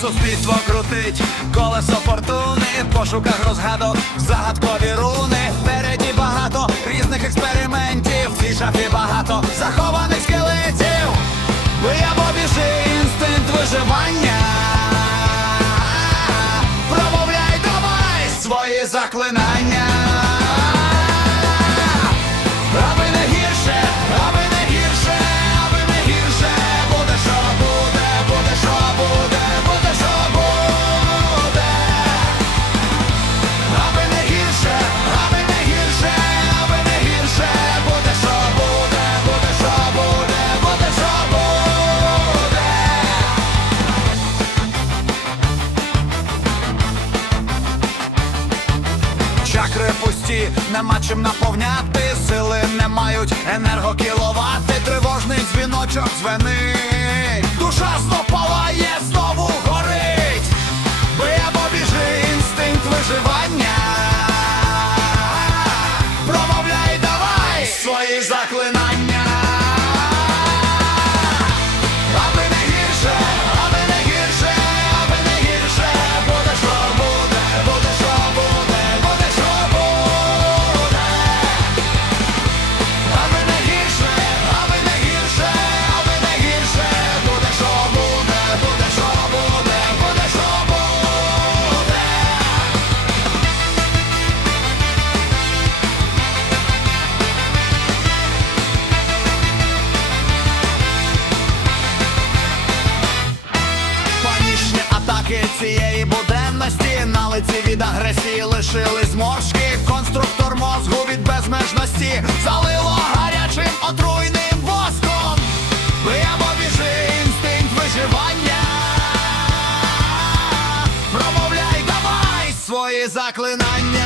Суспільство крутить колесо фортуни, в пошуках розгадок, загадкові руни. Впереді багато різних експериментів. В цій шафі багато захованих скелетів. Ви або біжи інстинкт виживання. Промовляй давай свої заклинання. Пусті, нема чим наповняти, сили не мають енергокіловати, тривожний дзвіночок дзвенить, душа знов знову горить, бий або біжи, інстинкт виживання. Промовляй давай свої заклинання. Буденності на лиці від агресії лишили зморшки. Конструктор мозгу від безмежності залило гарячим отруйним воском. Або біжи інстинкт виживання. Промовляй давай свої заклинання.